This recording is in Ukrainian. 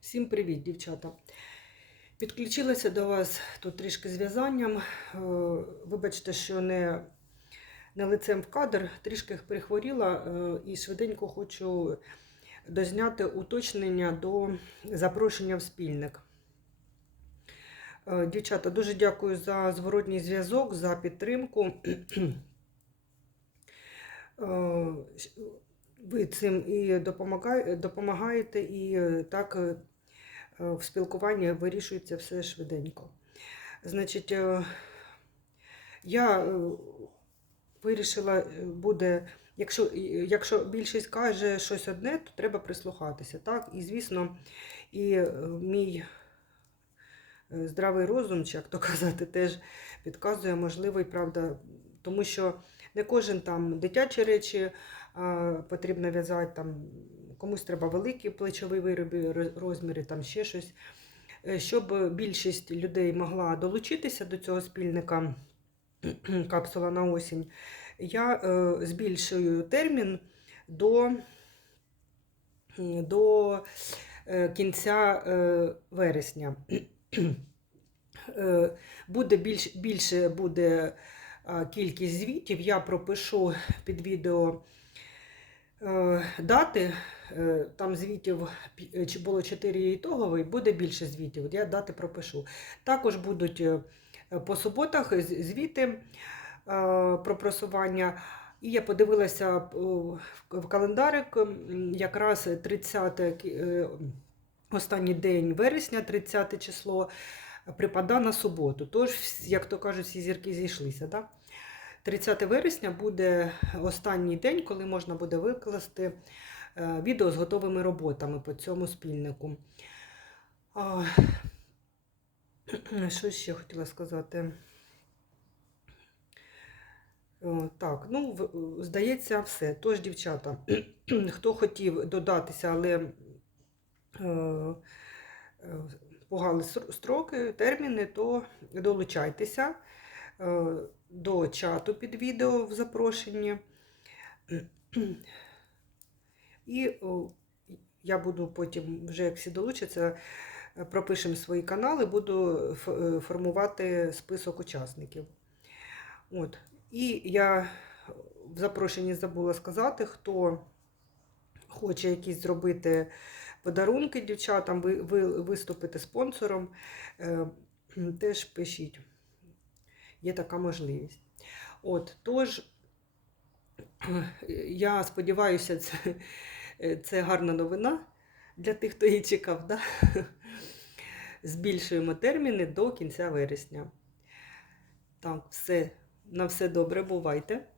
Всім привіт, дівчата. Підключилася до вас тут трішки з в'язанням. Е, Вибачте, що не, не лицем в кадр, трішки перехворіла е, і швиденько хочу дозняти уточнення до запрошення в спільник. Е, Дівчата, дуже дякую за зворотній зв'язок, за підтримку. Ви цим і допомагаєте, і е, так е, е, в спілкуванні вирішується все швиденько. Значить, я вирішила, буде, якщо, якщо більшість каже щось одне, то треба прислухатися. Так? І, звісно, і мій здравий розум, чи як то казати, теж підказує можливий, правда, тому що не кожен там дитячі речі потрібно в'язати, там комусь треба великі плечові вироби, розміри, там ще щось. Е, Щоб більшість людей могла долучитися до цього спільника капсула на осінь, я е, збільшую термін до, до е, кінця вересня. Буде більш, більше буде кількість звітів. Я пропишу під відео дати. Е, Там звітів е, було 4 ітогові, буде більше звітів. Я дати пропишу. Також будуть е, по суботах звіти е, про просування. І я подивилася е, в- календарик, якраз 30 кі- е, останній день вересня, 30 число, припада на суботу. Тож, як то кажуть, всі зірки зійшлися. Да? 30 вересня буде останній день, коли можна буде викласти е, відео з готовими роботами по цьому спільнику. Що ще хотіла сказати? Так, ну, здається, все. Тож, дівчата, хто хотів додатися, але е, е, погали строки, терміни, то долучайтеся е, до чату під відео в запрошенні. І я буду потім, вже як всі долучаться, е, пропишемо свої канали, буду е, формувати список учасників. От. І я в запрошенні забула сказати, хто хоче якісь зробити подарунки дівчатам, ви, ви, виступити спонсором, е, теж пишіть. Є така можливість. От, тож, я сподіваюся, це, це гарна новина для тих, хто її чекав. Да? Збільшуємо терміни до кінця вересня. Так, все, на все добре, бувайте.